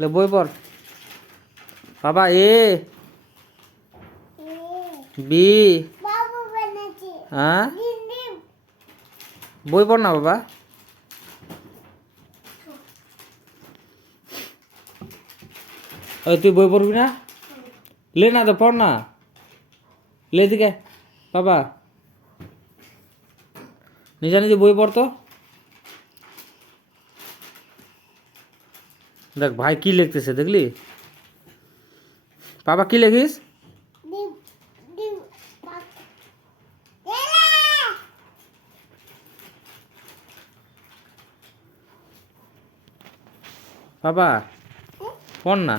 লে বই পড়। বাবা এ বি। হ্যাঁ বই পড় না বাবা। তুই বই পড়বি না? লে না তো পড় না। লে দিকে বাবা নিজে নিজে বই পড়তো। দেখ ভাই কি লিখতেছে দেখলি? বাবা কি লিখিস? বাবা পড় না।